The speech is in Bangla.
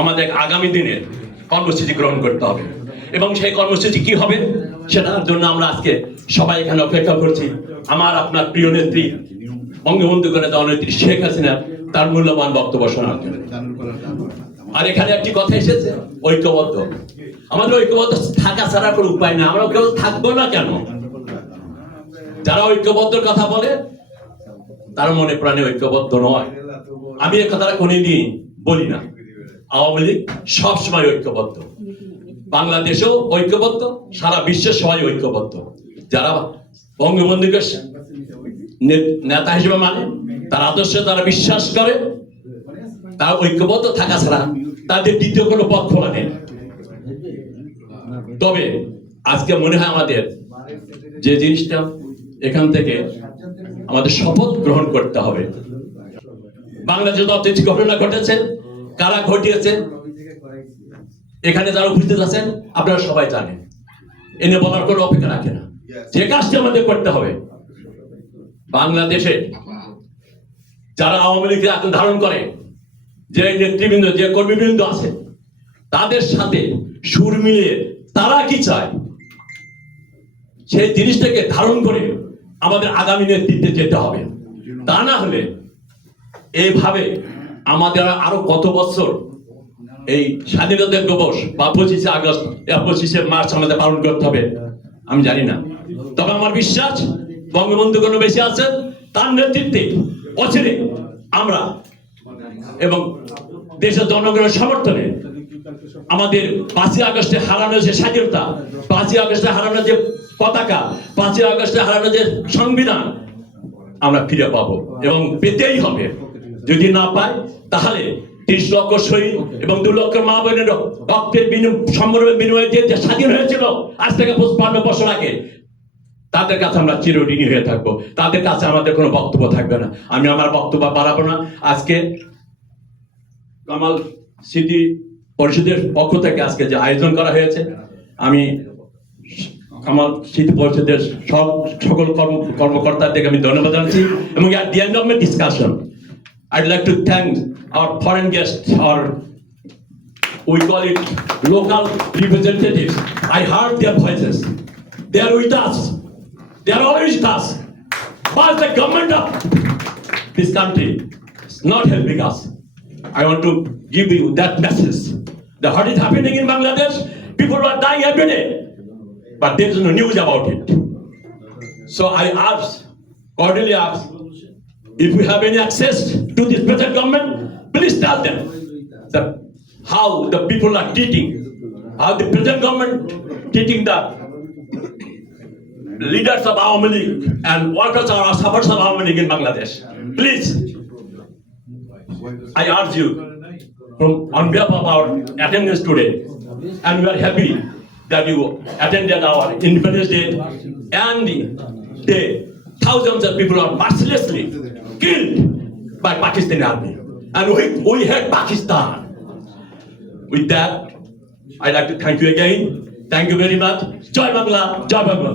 আমাদের আগামী দিনের কর্মসূচি গ্রহণ করতে হবে এবং সেই কর্মসূচি কি হবে সেটার জন্য আমরা আজকে সবাই এখানে অপেক্ষা করছি। আমার আপনার প্রিয় নেত্রী বঙ্গবন্ধু নেত্রী শেখ হাসিনা তার মূল্যবান বক্তব্য শোনার জন্য। আর এখানে একটি কথা এসেছে, ঐক্যবদ্ধ। আমাদের ঐক্যবদ্ধ থাকা ছাড়া কোনো উপায় না, আমরা কেউ থাকবো না কেন? যারা ঐক্যবদ্ধের কথা বলে তার মনে প্রাণে ঐক্যবদ্ধ নয়। আমি এই কথাটা কোনোদিন বলি না। আওয়ামী লীগ সবসময় ঐক্যবদ্ধ, বাংলাদেশেও ঐক্যবদ্ধ, সারা বিশ্বের সবাই ঐক্যবদ্ধ। যারা বঙ্গবন্ধুকে নেতা হিসেবে মানে, তার আদর্শে তারা বিশ্বাস করে, তার ঐক্যবদ্ধ থাকা ছাড়া তাদের দ্বিতীয় কোনো পথ খোলা নেই। তবে আজকে মনে হয় আমাদের যে জিনিসটা এখান থেকে আমাদের শপথ গ্রহণ করতে হবে। বাংলাদেশে অতীত ঘটনা ঘটেছে, কারা ঘটিয়েছে, এখানে যারা উপস্থিত আছেন আপনারা সবাই জানেন, এনে বলার কোনো অপেক্ষা রাখে না। যে কাজটি আমাদের করতে হবে, বাংলাদেশে যারা আওয়ামী লীগকে এখন ধারণ করে, যে নেতৃবৃন্দ, যে কর্মীবৃন্দ আছে, তাদের সাথে সুর মিলিয়ে তারা কি চায় সেই জিনিসটাকে ধারণ করে আমাদের আগামী নেতৃত্বে যেতে হবে। তা না হলে এইভাবে আমাদের আরো কত বছর এই স্বাধীনতা দিবস বা 25শে আগস্ট, 25শে মার্চ আমাদের পালন করতে হবে আমি জানি না। তবে আমার বিশ্বাস বঙ্গবন্ধু কোনো বেশি আছেন, তার নেতৃত্বে অচিরে আমরা এবং দেশের জনগণের সমর্থনে আমাদের 5ই আগস্টে হারানো যে স্বাধীনতা, 5ই আগস্টে হারানো যে পতাকা, 5ই আগস্টে হারানো যে সংবিধান আমরা ফিরে পাবো এবং পেতেই হবে। যদি না পাই তাহলে 30 লক্ষ শহীদ এবং 2 লক্ষ মা বোনের রক্তের সম্মানের বিনিময়ে যে স্বাধীন হয়েছিল আজ থেকে 55 বছর আগে, তাদের কাছে আমরা চিরঋণী হয়ে থাকবো। তাদের কাছে আমাদের কোনো বক্তব্য থাকবে না। আমি আমার বক্তব্য বাড়াবো না। আজকে কামাল সিটি পরিষদের পক্ষ থেকে আজকে যে আয়োজন করা হয়েছে, আমি কামাল সিটি পরিষদের সকল কর্মকর্তাদেরকে আমি ধন্যবাদ জানাচ্ছি। এবং at the end of my discussion I'd like to thank our foreign guests, or we call it local representatives. I heard their voices. They are with us. They are always with us. But the government of this country is not helping us. I want to give you that message. That what is happening in Bangladesh, people are dying every day, but there is no news about it. So I cordially ask, if you have any access to this present government, please tell them that how the people are treating, how the present government treating the leaders of Awami League and workers or supporters of Awami League in Bangladesh. Please, I urge you on behalf of our attendance today, and we are happy that you attended our Independence Day and the day thousands of people are mercilessly killed by Pakistani army, and we hate Pakistan. With that, I'd like to thank you again. Thank you very much. Jai Bangla, Jai Bangla.